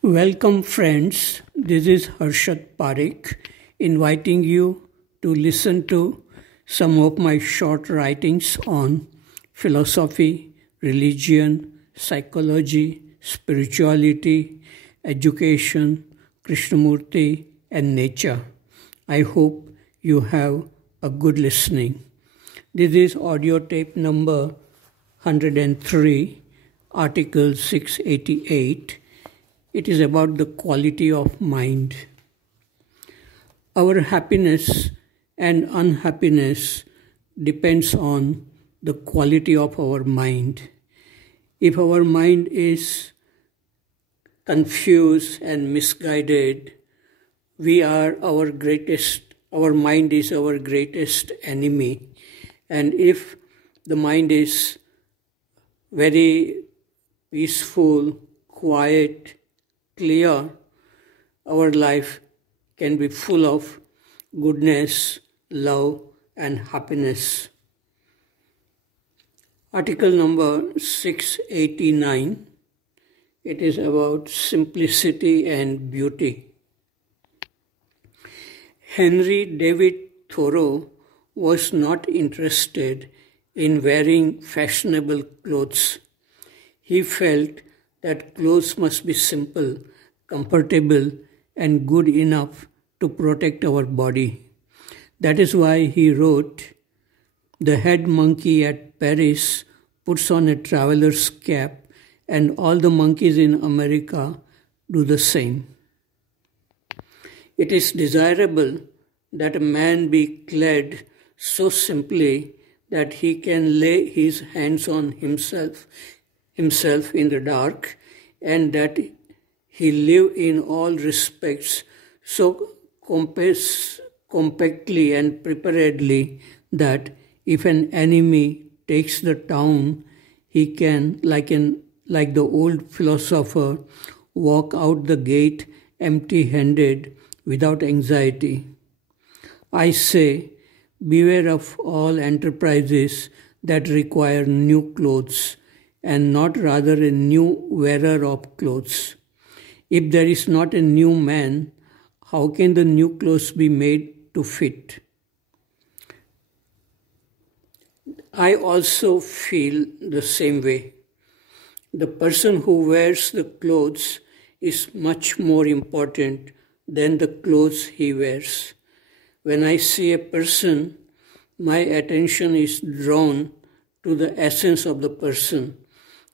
Welcome, friends. This is Harshad Parekh inviting you to listen to some of my short writings on philosophy, religion, psychology, spirituality, education, Krishnamurti, and nature. I hope you have a good listening. This is audio tape number 103, Article 688. It is about the quality of mind. Our happiness and unhappiness depends on the quality of our mind. If our mind is confused and misguided, our mind is our greatest enemy. And if the mind is very peaceful, quiet, clear, our life can be full of goodness, love, and happiness. Article number 689. It is about simplicity and beauty. Henry David Thoreau was not interested in wearing fashionable clothes. He felt that clothes must be simple, comfortable, and good enough to protect our body. That is why he wrote, "The head monkey at Paris puts on a traveler's cap, and all the monkeys in America do the same." It is desirable that a man be clad so simply that he can lay his hands on himself in the dark, and that he live in all respects so compactly and preparedly that if an enemy takes the town, he can, like the old philosopher, walk out the gate empty-handed without anxiety. I say, beware of all enterprises that require new clothes, and not rather a new wearer of clothes. If there is not a new man, how can the new clothes be made to fit? I also feel the same way. The person who wears the clothes is much more important than the clothes he wears. When I see a person, my attention is drawn to the essence of the person,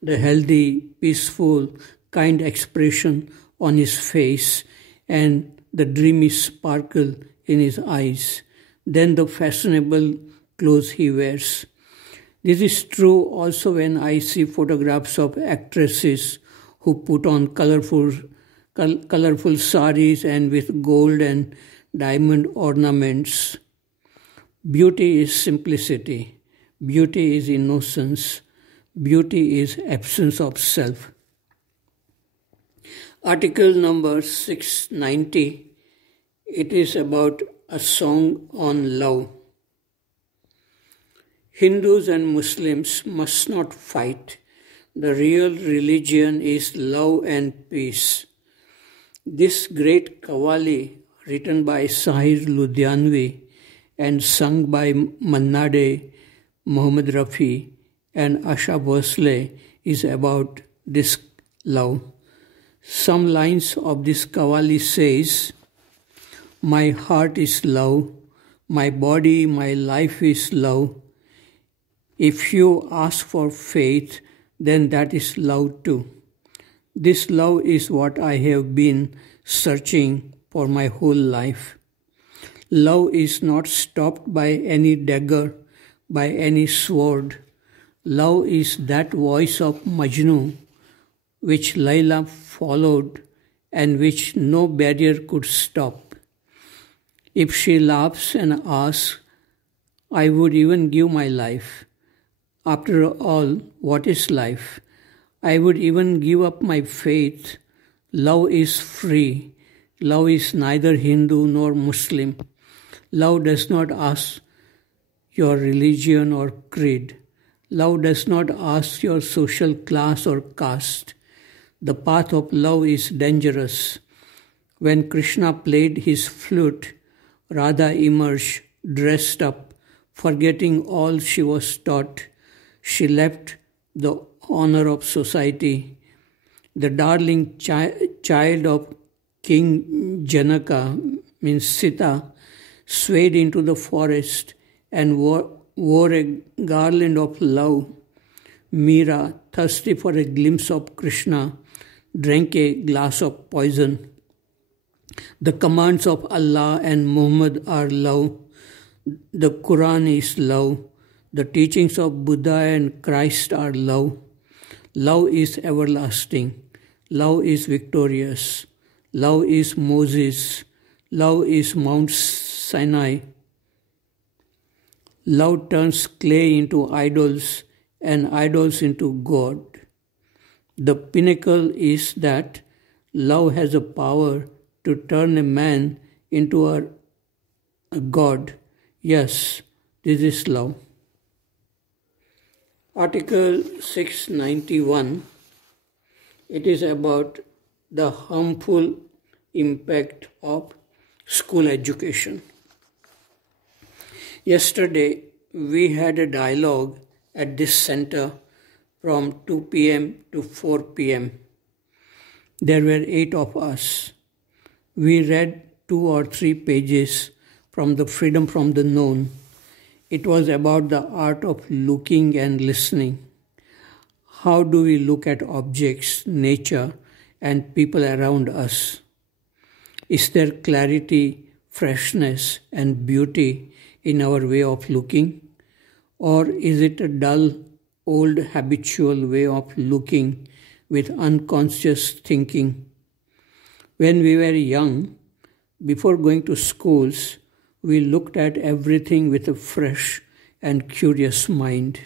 the healthy, peaceful, kind expression on his face, and the dreamy sparkle in his eyes, than the fashionable clothes he wears. This is true also when I see photographs of actresses who put on colorful saris and with gold and diamond ornaments. Beauty is simplicity. Beauty is innocence. Beauty is absence of self. Article number 690. It is about a song on love. Hindus and Muslims must not fight. The real religion is love and peace. This great Qawwali, written by Sahir Ludhianvi and sung by Manna Dey, Muhammad Rafi, and Asha Bhosle, is about this love. Some lines of this Qawwali says, "My heart is love, my body, my life is love. If you ask for faith, then that is love too. This love is what I have been searching for my whole life. Love is not stopped by any dagger, by any sword. Love is that voice of Majnun, which Layla followed and which no barrier could stop. If she laughs and asks, I would even give my life. After all, what is life? I would even give up my faith. Love is free. Love is neither Hindu nor Muslim. Love does not ask your religion or creed. Love does not ask your social class or caste. The path of love is dangerous. When Krishna played his flute, Radha emerged, dressed up, forgetting all she was taught. She left the honor of society. The darling child of King Janaka, means Sita, swayed into the forest and wore a garland of love. Meera, thirsty for a glimpse of Krishna, drank a glass of poison. The commands of Allah and Muhammad are love. The Quran is love. The teachings of Buddha and Christ are love. Love is everlasting. Love is victorious. Love is Moses. Love is Mount Sinai. Love turns clay into idols and idols into God. The pinnacle is that love has a power to turn a man into a god. Yes, this is love. Article 691, it is about the harmful impact of school education. Yesterday, we had a dialogue at this center from 2 p.m. to 4 p.m. There were 8 of us. We read 2 or 3 pages from the Freedom from the Known. It was about the art of looking and listening. How do we look at objects, nature, and people around us? Is there clarity, freshness, and beauty in our way of looking? Or is it a dull, old, habitual way of looking with unconscious thinking? When we were young, before going to schools, we looked at everything with a fresh and curious mind.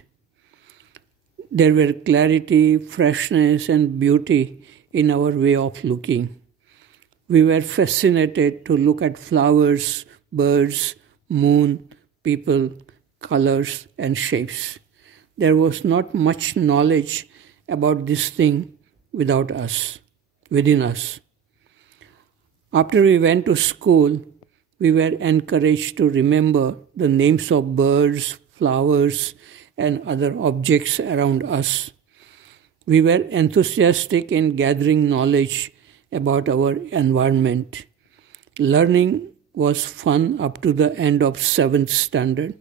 There were clarity, freshness, and beauty in our way of looking. We were fascinated to look at flowers, birds, moon, people, colors, and shapes. There was not much knowledge about this thing within us. After we went to school, we were encouraged to remember the names of birds, flowers, and other objects around us. We were enthusiastic in gathering knowledge about our environment. Learning was fun up to the end of 7th standard.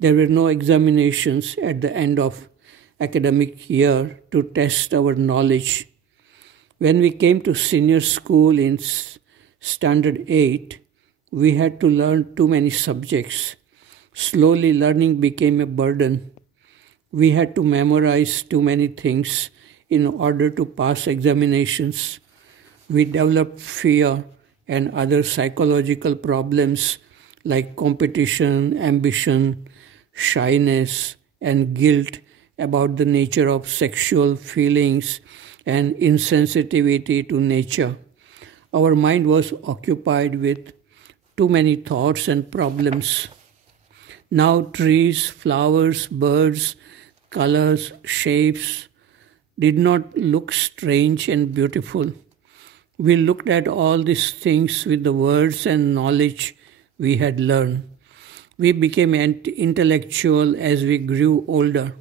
There were no examinations at the end of academic year to test our knowledge. When we came to senior school in standard 8, we had to learn too many subjects. Slowly learning became a burden. We had to memorize too many things in order to pass examinations. We developed fear and other psychological problems like competition, ambition, shyness, and guilt about the nature of sexual feelings and insensitivity to nature. Our mind was occupied with too many thoughts and problems. Now trees, flowers, birds, colors, shapes did not look strange and beautiful. We looked at all these things with the words and knowledge we had learned. We became intellectual as we grew older.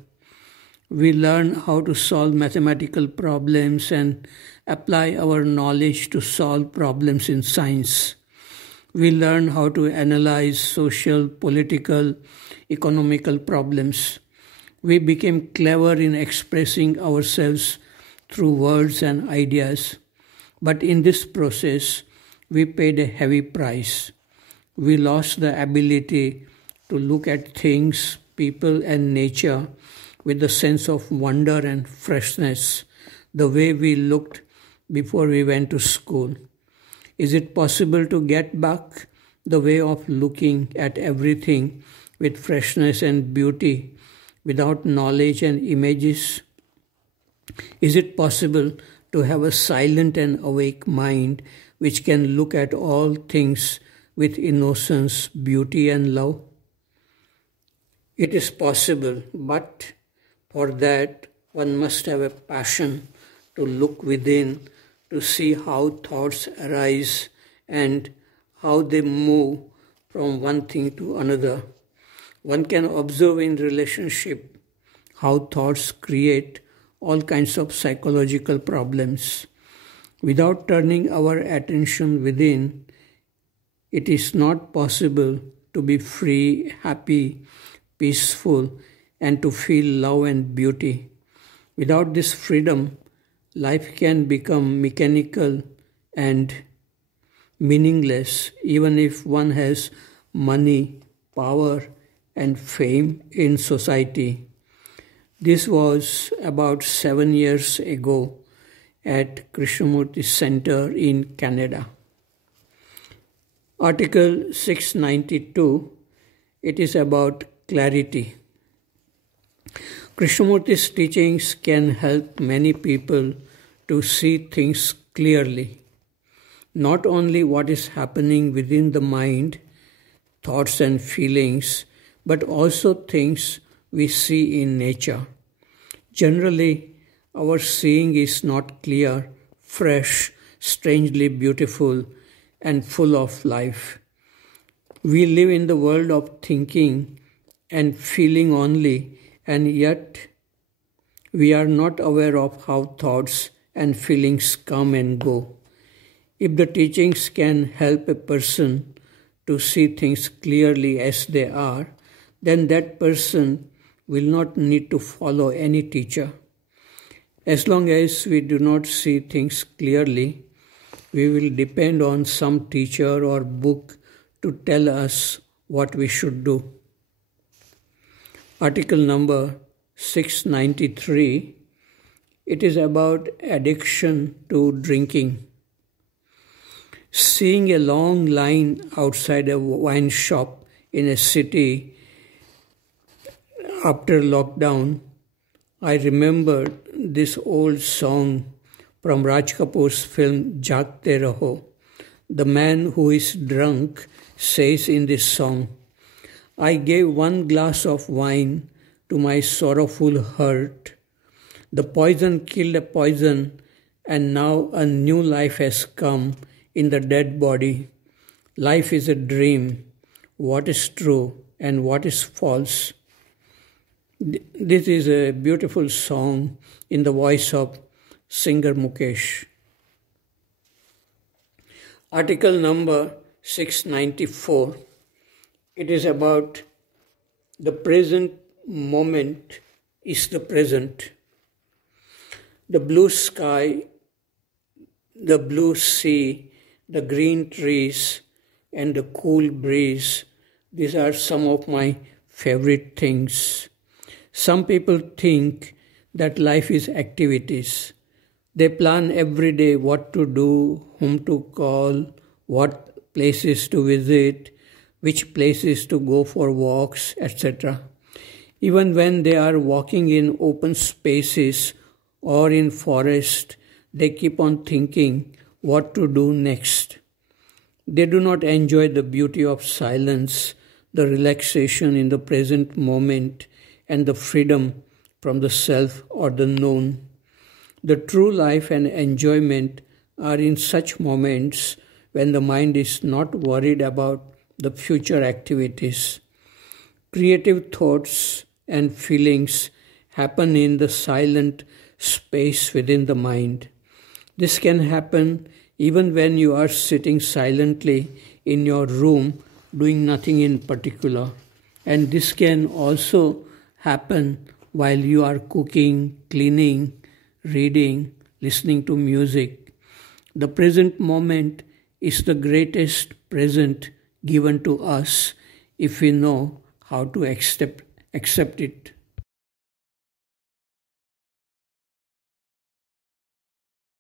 We learned how to solve mathematical problems and apply our knowledge to solve problems in science. We learned how to analyze social, political, economical problems. We became clever in expressing ourselves through words and ideas. But in this process, we paid a heavy price. We lost the ability to look at things, people, and nature with a sense of wonder and freshness, the way we looked before we went to school. Is it possible to get back the way of looking at everything with freshness and beauty without knowledge and images? Is it possible to have a silent and awake mind which can look at all things with innocence, beauty, and love? It is possible, but for that one must have a passion to look within to see how thoughts arise and how they move from one thing to another. One can observe in relationship how thoughts create all kinds of psychological problems. Without turning our attention within, it is not possible to be free, happy, peaceful, and to feel love and beauty. Without this freedom, life can become mechanical and meaningless, even if one has money, power, and fame in society. This was about 7 years ago at Krishnamurti Center in Canada. Article 692, it is about clarity. Krishnamurti's teachings can help many people to see things clearly. Not only what is happening within the mind, thoughts and feelings, but also things we see in nature. Generally, our seeing is not clear, fresh, strangely beautiful, and full of life. We live in the world of thinking and feeling only, and yet we are not aware of how thoughts and feelings come and go. If the teachings can help a person to see things clearly as they are, then that person will not need to follow any teacher. As long as we do not see things clearly, we will depend on some teacher or book to tell us what we should do. Article number 693, it is about addiction to drinking. Seeing a long line outside a wine shop in a city after lockdown, I remembered this old song from Raj Kapoor's film Jaagte Raho. The man who is drunk says in this song, I gave one glass of wine to my sorrowful heart. The poison killed a poison, and now a new life has come in the dead body. Life is a dream. What is true and what is false? This is a beautiful song in the voice of singer Mukesh. Article number 694. It is about the present moment is the present. The blue sky, the blue sea, the green trees, and the cool breeze. These are some of my favorite things. Some people think that life is activities. They plan every day what to do, whom to call, what places to visit, which places to go for walks, etc. Even when they are walking in open spaces or in forest, they keep on thinking what to do next. They do not enjoy the beauty of silence, the relaxation in the present moment, and the freedom from the self or the known. The true life and enjoyment are in such moments when the mind is not worried about the future activities. Creative thoughts and feelings happen in the silent space within the mind. This can happen even when you are sitting silently in your room doing nothing in particular. And this can also happen while you are cooking, cleaning, reading, listening to music. The present moment is the greatest present given to us if we know how to accept it.